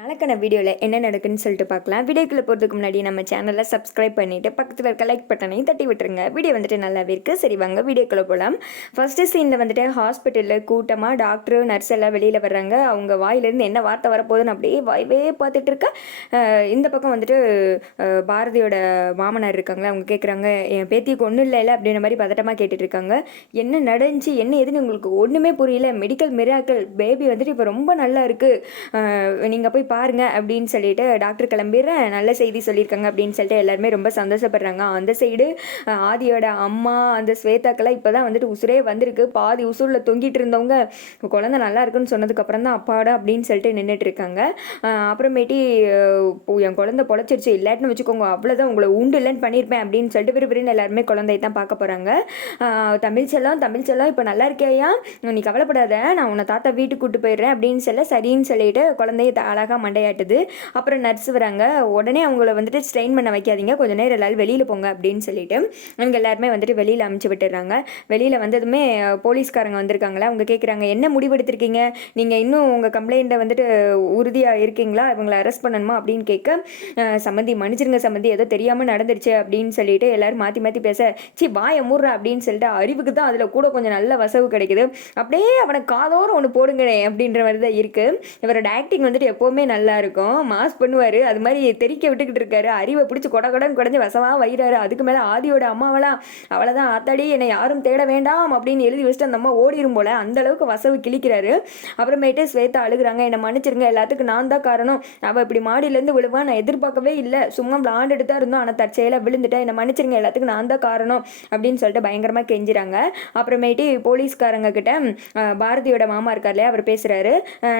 நாளைக்கான வீடியோவில் என்ன நடக்குன்னு சொல்லிட்டு பார்க்கலாம். வீடியோக்குள்ளே போகிறதுக்கு முன்னாடி நம்ம சேனலை சப்ஸ்கிரைப் பண்ணிவிட்டு பக்கத்தில் இருக்க லைக் பட்டனையும் தட்டி விட்டுருங்க. வீடியோ வந்துட்டு நல்லாவே இருக்குது. சரி வாங்க வீடியோக்குள்ளே போகலாம். ஃபஸ்ட்டு சீனில் வந்துட்டு ஹாஸ்பிட்டலில் கூட்டமாக டாக்டரு நர்ஸ் எல்லாம் வெளியில் வர்றாங்க. அவங்க வாயிலேருந்து என்ன வார்த்தை வரப்போகுதுன்னு அப்படியே வாய்வே பார்த்துட்டு இருக்க. இந்த பக்கம் வந்துட்டு பாரதியோட மாமனார் இருக்காங்களே, அவங்க கேட்குறாங்க, என் பேத்திக்கு ஒன்றும் இல்லை அப்படின்ற மாதிரி பதட்டமாக கேட்டுட்டு இருக்காங்க. என்ன நடந்துச்சு என்ன எதுன்னு உங்களுக்கு ஒன்றுமே புரியல. மெடிக்கல் மிராக்கிள் பேபி வந்துட்டு இப்போ ரொம்ப நல்லா இருக்குது, நீங்கள் போய் பாருங்க அப்படின்னு சொல்லிட்டு டாக்டர் கிளம்பிடுறேன், நல்ல செய்தி சொல்லியிருக்காங்க அப்படின்னு சொல்லிட்டு எல்லாருமே ரொம்ப சந்தோஷப்படுறாங்க. அந்த சைடு ஆதியோட அம்மா அந்த ஸ்வேதாக்கெல்லாம் இப்போ தான் வந்துட்டு உசுரே வந்திருக்கு. பாதி உசூரில் தொங்கிட்டு இருந்தவங்க குழந்தை நல்லா இருக்குன்னு சொன்னதுக்கப்புறம் தான் அப்பாடா அப்படின்னு சொல்லிட்டு நின்றுட்டு இருக்காங்க. அப்புறமேட்டி என் குழந்தை பொழைச்சிருச்சு, இல்லாட்டின்னு வச்சுக்கோங்க அவ்வளோதான், உங்களை உண்டு இல்லைன்னு பண்ணியிருப்பேன் அப்படின்னு சொல்லிட்டு விறுவிறுன்னு எல்லாருமே குழந்தைய தான் பார்க்க போகிறாங்க. தமிழ் செல்லம் இப்போ நல்லா இருக்கியா, நீ கவலைப்படாத, நான் உன்னை தாத்தா வீட்டுக்கு கூப்பிட்டு போயிடுறேன் அப்படின்னு சரின்னு சொல்லிட்டு குழந்தைய அழகாக மண்டையாட்டுது. அப்புறம் நர்ஸ் வராங்க. உடனே அவங்கள வந்துட்டு ஸ்ட்ரெயின் பண்ண வைக்காதீங்க, கொஞ்சம் நேரம் எல்லாரும் வெளியில் போங்க அப்படின்னு சொல்லிட்டு அவங்க எல்லாருமே வந்துட்டு வெளியில் அமுச்சு விட்டுறாங்க. வெளியில் வந்ததுமே போலீஸ்காரங்க வந்திருக்காங்களா, அவங்க கேட்குறாங்க, என்ன முடிவெடுத்திருக்கீங்க, நீங்கள் இன்னும் உங்கள் கம்ப்ளைண்ட்டை வந்துட்டு உறுதியாக இருக்கீங்களா, இவங்களை அரெஸ்ட் பண்ணணுமா அப்படின்னு கேட்க, சம்மந்தி மன்னிச்சிருங்க சம்மந்தி, ஏதோ தெரியாமல் நடந்துருச்சு அப்படின்னு சொல்லிட்டு எல்லாரும் மாற்றி மாற்றி பேச, வாயை மூடுறா அப்படின்னு சொல்லிட்டு அறிவுக்கு தான் அதில் கூட கொஞ்சம் நல்ல வசவு கிடைக்குது. அப்படியே அவனை காதோறும் ஒன்று போடுங்கடே அப்படின்ற மாதிரி தான் இருக்குது. இவரோட ஆக்டிங் வந்துட்டு எப்போவுமே நல்லா இருக்கும், மாஸ் பண்ணுவார். அது மாதிரி தெரிக்க விட்டுக்கிட்டு இருக்காரு, அறிவை பிடிச்சி கொடன்னு குடஞ்சி வசமாக வைகிறாரு. அதுக்கு மேலே ஆதியோட அம்மாவெல்லாம் அவ்வளோதான், ஆத்தாடி என்னை யாரும் தேட வேண்டாம் அப்படின்னு எழுதி வச்சுட்டு அந்த அம்மா ஓடிடும் போல, அந்த அளவுக்கு வசவு கிழிக்கிறாரு. அப்புறமேட்டு ஸ்வேதா அழுகுறாங்க, என்னை மன்னிச்சிருங்க, எல்லாத்துக்கும் நான் தான் காரணம், அவள் இப்படி மாடியிலேருந்து விழுவா, நான் எதிர்பார்க்கவே இல்லை, சும்மா விளாண்டுட்டு தான் இருந்தோம், ஆனால் தற்செயலாக விழுந்துட்டேன், என்னை மன்னிச்சிருங்க, எல்லாத்துக்கும் நான் தான் காரணம் அப்படின்னு சொல்லிட்டு பயங்கரமாக கெஞ்சுறாங்க. அப்புறமேட்டு போலீஸ்காரங்க கிட்ட பாரதியோட மாமா இருக்கார் இல்லையா, அவர் பேசுகிறாரு,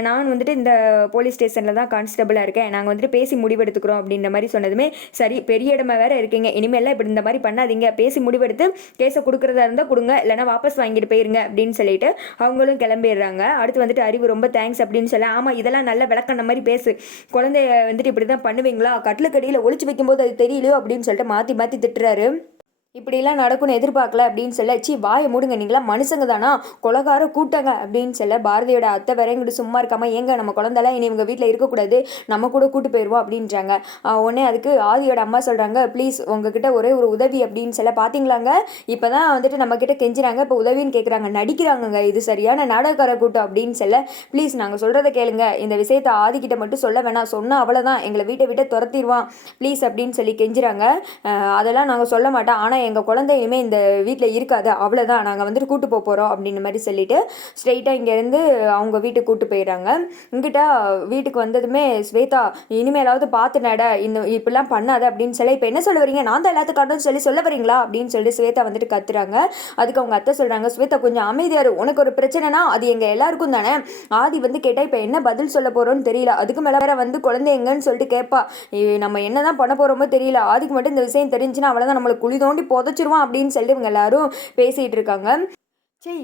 நான் வந்துட்டு இந்த போலீஸ் ஸ்டேஷனில் தான் கான்ஸ்டபிளாக இருக்கேன், நாங்கள் வந்துட்டு பேசி முடிவெடுத்துக்கிறோம் அப்படின்ற மாதிரி சொன்னதுமே, சரி பெரிய இடமா வேற இருக்கீங்க, இனிமேல் இப்படி இந்த மாதிரி பண்ணாதீங்க, பேசி முடிவெடுத்து கேஸை கொடுக்குறதா இருந்தால் கொடுங்க, இல்லைனா வாபஸ் வாங்கிட்டு போயிருங்க அப்படின்னு சொல்லிட்டு அவங்களும் கிளம்பிடுறாங்க. அடுத்து வந்துட்டு அறிவு ரொம்ப தேங்க்ஸ் அப்படின்னு சொல்ல, ஆமாம் இதெல்லாம் நல்ல விளக்கண்ண மாதிரி பேசு, குழந்தைய வந்துட்டு இப்படி தான் பண்ணுவீங்களா, கட்டிலுக்கடியில் ஒழிச்சு வைக்கும்போது அது தெரியலையோ அப்படின்னு சொல்லிட்டு மாற்றி மாற்றி திட்டுறாரு. இப்படிலாம் நடக்கும்னு எதிர்பார்க்கல அப்படின்னு சொல்ல, வாயை மூடுங்க, நீங்களாம் மனுஷங்க தானா, கொலகார கூட்டங்க அப்படின்னு சொல்ல, பாரதியோட அத்தை வேற இங்கிட்டு சும்மா இருக்காம, ஏங்க நம்ம குழந்தெல்லாம் இனி இவங்க வீட்டில் இருக்கக்கூடாது, நம்ம கூட கூட்டு போயிடுவோம் அப்படின்றாங்க. உடனே அதுக்கு ஆதியோட அம்மா சொல்கிறாங்க, ப்ளீஸ் உங்ககிட்ட ஒரே ஒரு உதவி அப்படின்னு சொல்ல, பார்த்தீங்களாங்க இப்போ தான் வந்துட்டு நம்மக்கிட்ட கெஞ்சுறாங்க, இப்போ உதவின்னு கேட்குறாங்க, நடிக்கிறாங்கங்க, இது சரியான நாடகக்கார கூட்டம் அப்படின்னு சொல்ல, ப்ளீஸ் நாங்கள் சொல்கிறத கேளுங்க, இந்த விஷயத்தை ஆதிக்கிட்ட மட்டும் சொல்ல வேணாம், சொன்னால் அவ்வளோதான் எங்களை வீட்டை விட்டு துரத்திடுவான் ப்ளீஸ் அப்படின்னு சொல்லி கெஞ்சுறாங்க. அதெல்லாம் நாங்கள் சொல்ல மாட்டோம், ஆனால் எங்கள் குழந்தை இனிமேல் இந்த வீட்டில் இருக்காது, அவ்வளோதான், நாங்கள் வந்துட்டு கூட்டு போகிறோம் அப்படின்ற மாதிரி சொல்லிட்டு ஸ்ட்ரெயிட்டாக இங்கேருந்து அவங்க வீட்டுக்கு கூட்டு போயிடுறாங்க. இங்கிட்ட வீட்டுக்கு வந்ததுமே, ஸ்வேதா இனிமேலாவது பார்த்து நட, இந்த இப்படிலாம் பண்ணாத அப்படின்னு சொல்லி, இப்போ என்ன சொல்ல வரீங்க, நான் தான் எல்லாத்துக்காட்டும் சொல்ல வரீங்களா அப்படின்னு சொல்லிட்டு ஸ்வேதா வந்துட்டு கத்துறாங்க. அதுக்கு அவங்க அத்தை சொல்கிறாங்க, ஸ்வேதா கொஞ்சம் அமைதியாரு, உனக்கு ஒரு பிரச்சனைனா அது எங்கள் எல்லாருக்கும் தானே, ஆதி வந்து கேட்டால் இப்போ என்ன பதில் சொல்ல போகிறோன்னு தெரியல, அதுக்கு மேலே வேற வந்து குழந்தை எங்கன்னு சொல்லிட்டு கேட்பா, நம்ம என்ன தான் பண்ண போகிறோமோ தெரியல, ஆதிக்கு மட்டும் இந்த விஷயம் தெரிஞ்சுன்னா அவ்வளோதான், நம்மளை குழி தோண்டி புதைச்சிருவான் அப்படின்னு சொல்லிட்டு இவங்க எல்லாரும் பேசிகிட்டு இருக்காங்க.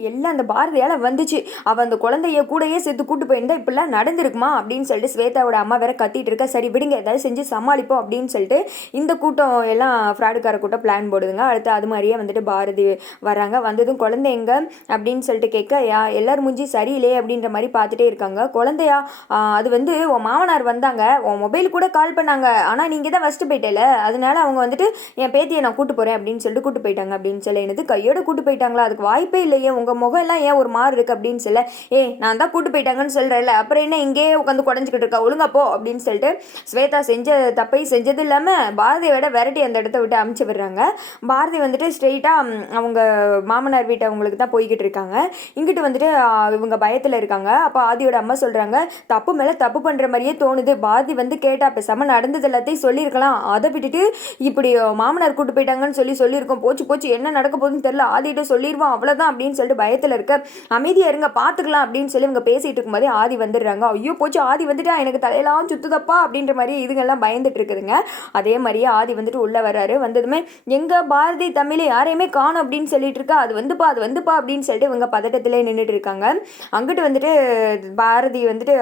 எல்லாம் அந்த பாரதியால் வந்துச்சு, அவள் அந்த குழந்தைய கூடயே சேர்த்து கூட்டு போயிருந்தா இப்படிலாம் நடந்திருக்குமா அப்படின்னு சொல்லிட்டு ஸ்வேதாவோட அம்மா வேற கத்திட்டு இருக்கா. சரி விடுங்க, ஏதாவது செஞ்சு சமாளிப்போம் அப்படின்னு சொல்லிட்டு இந்த கூட்டம் எல்லாம் ஃப்ராடுக்கார கூட்டம் பிளான் போடுதுங்க. அடுத்து அது மாதிரியே வந்துட்டு பாரதி வராங்க. வந்ததும் குழந்தை எங்க அப்படின்னு சொல்லிட்டு கேட்க, எல்லாரும் மூஞ்சி சரியில்லையே அப்படின்ற மாதிரி பார்த்துட்டே இருக்காங்க. குழந்தையா, அது வந்து உன் மாமனார் வந்தாங்க, உன் மொபைல் கூட கால் பண்ணாங்க, ஆனால் நீங்கள் தான் ஃபஸ்ட்டு போயிட்டேல, அதனால அவங்க வந்துட்டு என் பேத்தியை நான் கூட்டு போகிறேன் அப்படின்னு சொல்லிட்டு கூட்டு போயிட்டாங்க அப்படின்னு சொல்லி, என்னது கையோட கூட்டு போயிட்டாங்களா, அதுக்கு வாய்ப்பே இல்லையே, உங்கள் முகம் எல்லாம் ஏன் ஒரு மாதிரி இருக்குது அப்படின்னு சொல்ல, நான் தான் கூட்டு போயிட்டாங்கன்னு சொல்கிறேன்ல, அப்புறம் என்ன இங்கேயே உட்காந்து குடஞ்சிக்கிட்டு இருக்கா, ஒழுங்கப்போ அப்படின்னு சொல்லிட்டு ஸ்வேதா செஞ்ச தப்பை செஞ்சது இல்லாமல் பாரதியை விட விரட்டி அந்த இடத்த விட்டு அமுச்சு விடுறாங்க. பாரதி வந்துட்டு ஸ்ட்ரெயிட்டாக அவங்க மாமனார் வீட்டை அவங்களுக்கு தான் போய்கிட்டு இருக்காங்க. இங்கிட்டு வந்துட்டு இவங்க பயத்தில் இருக்காங்க. அப்போ ஆதியோட அம்மா சொல்கிறாங்க, தப்பு மேலே தப்பு பண்ணுற மாதிரியே தோணுது, பாரதி வந்து கேட்டால் பேசாமல் நடந்தது எல்லாத்தையும் சொல்லியிருக்கலாம், அதை விட்டுட்டு இப்படி மாமனார் கூட்டு போயிட்டாங்கன்னு சொல்லியிருக்கோம், போச்சு என்ன நடக்க போகுதுன்னு தெரியல, ஆதிகிட்ட சொல்லிடுவோம் அவ்வளோதான் அப்படின்னு சொல்லிட்டு பயத்தில் இருக்க, அமைதியாக இருங்க பார்த்துக்கலாம் அப்படின்னு சொல்லி இவங்க பேசிகிட்டு இருக்கும்போதே ஆதி வந்துடுறாங்க. ஐயோ போச்சு, ஆதி வந்துட்டு எனக்கு தலையெல்லாம் சுத்துதப்பா அப்படின்ற மாதிரி இதுங்கெல்லாம் பயந்துட்டு இருக்குதுங்க. அதே மாதிரியே ஆதி வந்துட்டு உள்ளே வர்றாரு. வந்ததுமே எங்கே பாரதி தமிழ் யாரையுமே காணும் அப்படின்னு சொல்லிட்டு இருக்கா, அது வந்துப்பா அப்படின்னு சொல்லிட்டு இவங்க பதட்டத்திலே நின்றுட்டு இருக்காங்க. அங்கிட்டு வந்துட்டு பாரதி வந்துட்டு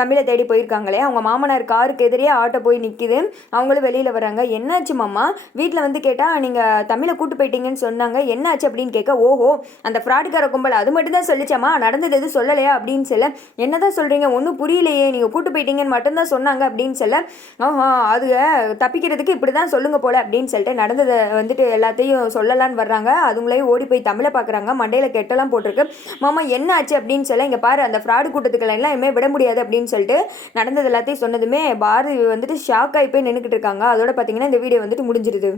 தமிழை தேடி போயிருக்காங்களே, அவங்க மாமனார் காருக்கு எதிரே ஆட்டோ போய் நிற்கிது. அவங்களும் வெளியில் வராங்க. என்னாச்சு மாமா, வீட்டில் வந்து கேட்டால் நீங்கள் தமிழை கூட்டு போயிட்டீங்கன்னு சொன்னாங்க, என்னாச்சு அப்படின்னு கேட்க, ஓஹோ அந்த ஃப்ராடுக்கார கும்பல் அது மட்டும் தான் சொல்லிச்சாமா, நடந்தது எதுவும் சொல்லலையா அப்படின்னு சொல்ல, என்னதான் சொல்கிறீங்க, ஒன்றும் புரியலையே, நீங்கள் கூட்டு போயிட்டீங்கன்னு மட்டும்தான் சொன்னாங்க அப்படின்னு சொல்ல, அது தப்பிக்கிறதுக்கு இப்படி தான் சொல்லுங்க போல அப்படின்னு சொல்லிட்டு நடந்ததை வந்துட்டு எல்லாத்தையும் சொல்லலான்னு வர்றாங்க. அதுங்களையும் ஓடி போய் தமிழை பார்க்குறாங்க. மண்டையில் கெட்டெல்லாம் போட்டிருக்கு. மாமா என்ன ஆச்சு அப்படின்னு சொல்ல, இங்கே பாரு அந்த ஃப்ராடு கூட்டத்துக்கெல்லாம் இனிமேல் விட முடியாது அப்படின்னு சொல்லிட்டு நடந்தது எல்லாத்தையும் சொன்னதுமே பாரதி வந்துட்டு ஷாக் ஆகி போய் நின்றுக்கிட்டு இருக்காங்க. அதோட பார்த்தீங்கன்னா இந்த வீடியோ வந்துட்டு முடிஞ்சிருது.